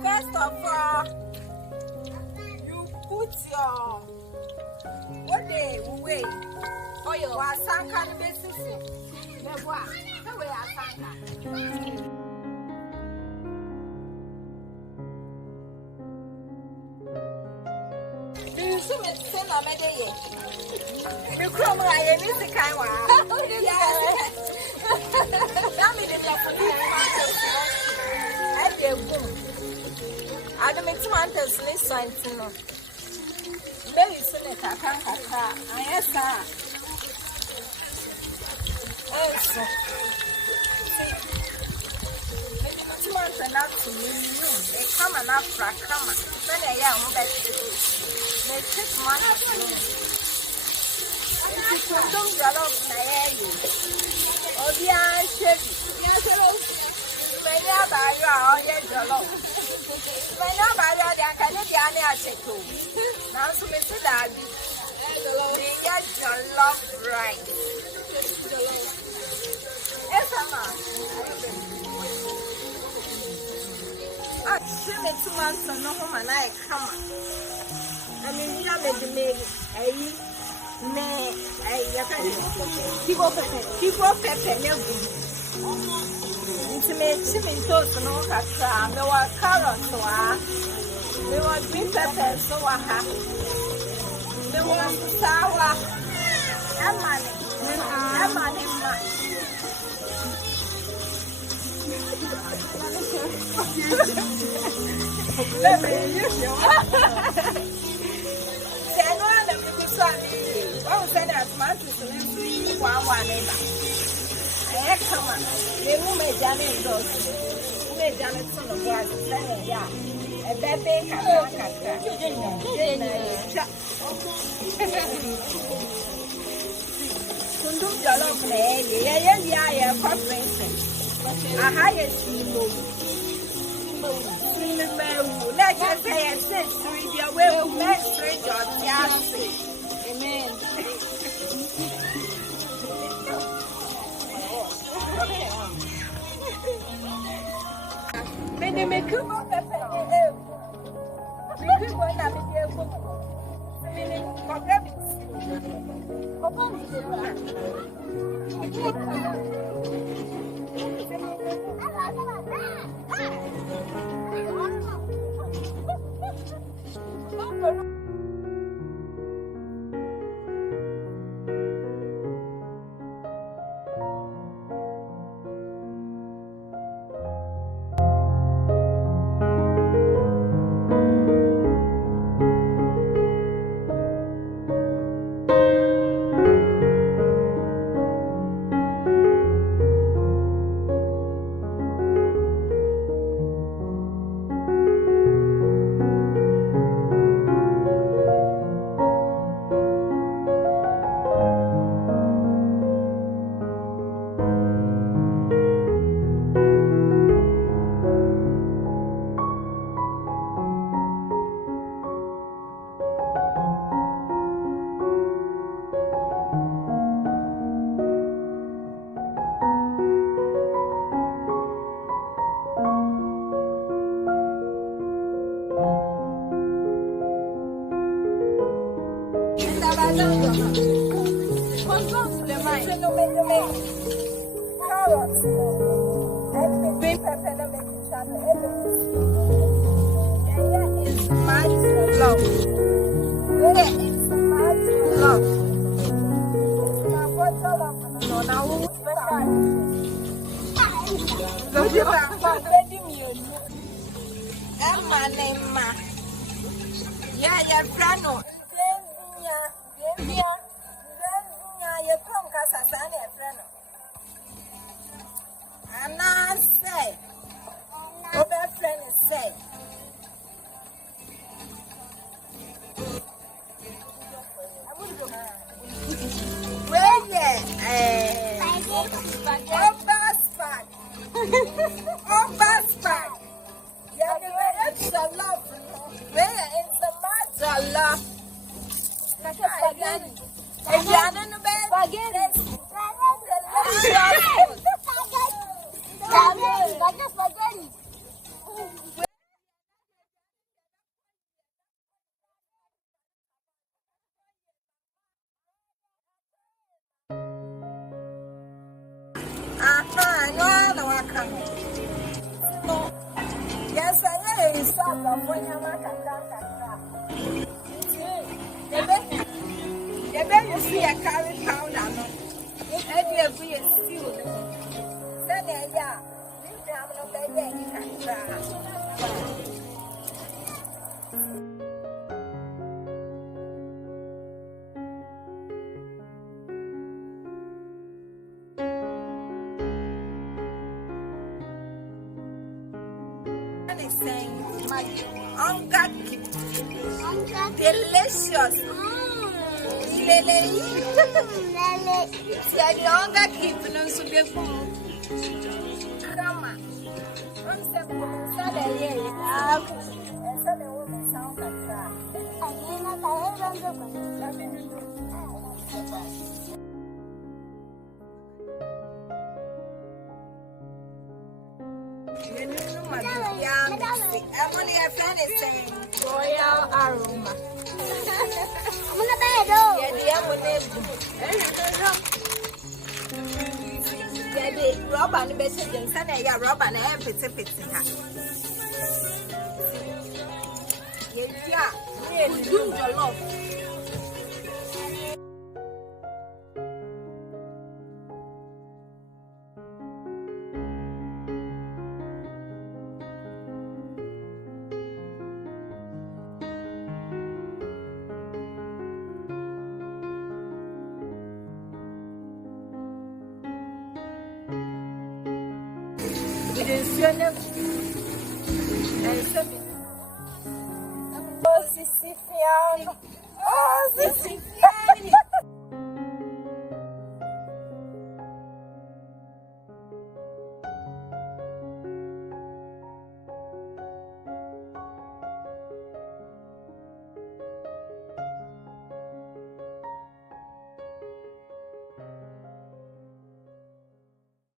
First of all, you put your what they weigh oil wasanka basis. Never, the way wasanka. Do you see me send a medal? You come right, and it's a kind one. Yes. I don't make two hunters listen to no. Very soon, I can't have. I ask her. Also, maybe two months and not to me. They come and up for a camera. Then I am back. They take money. If you don't jollof, I hear you. Oh, dear, Chevy. Yes, hello. My neighbor, you are all your jollof. My neighbor, you are Canadian. Now, so Mr. Daddy, we get jollof right. Yes, Mama. I'm 2 months and no home and I come. I mean, you have made me keep up pepper, intimate chimney toast and all that. There were carrots, there were green peppers, so I have. There was sour and money. Let me use you. Oh, send us months to live one neighbor. Come on, they will make Janet those. Make Janet son of God, yeah. A baby can Kundum jollof, yeah, conference. A higher steam. Let us say a sense to your way of next stranger. Amen. May they make you up a penny. Because when I'm here, for rabbits. Emma. Yeah, your friend. You come, Casasani, friend. And I say, over friend is said. Where oh, bastard. Yeah, it's a love. Where is the matter, love? Yes, I know. Stop when you're the baby you see a carry powder. Every be a steal. Then, yeah, I'm not baby. You can try. Delicious. Lele. Yeah, the hunger keeping us to be full. Come on. Emily, a friend is saying royal aroma. I'm gonna bed. Yeah, the rubber and basic and Sunday, yeah, rubber and everything. Yeah, really do jollof. Oh, Siciliano. Oh, Siciliano.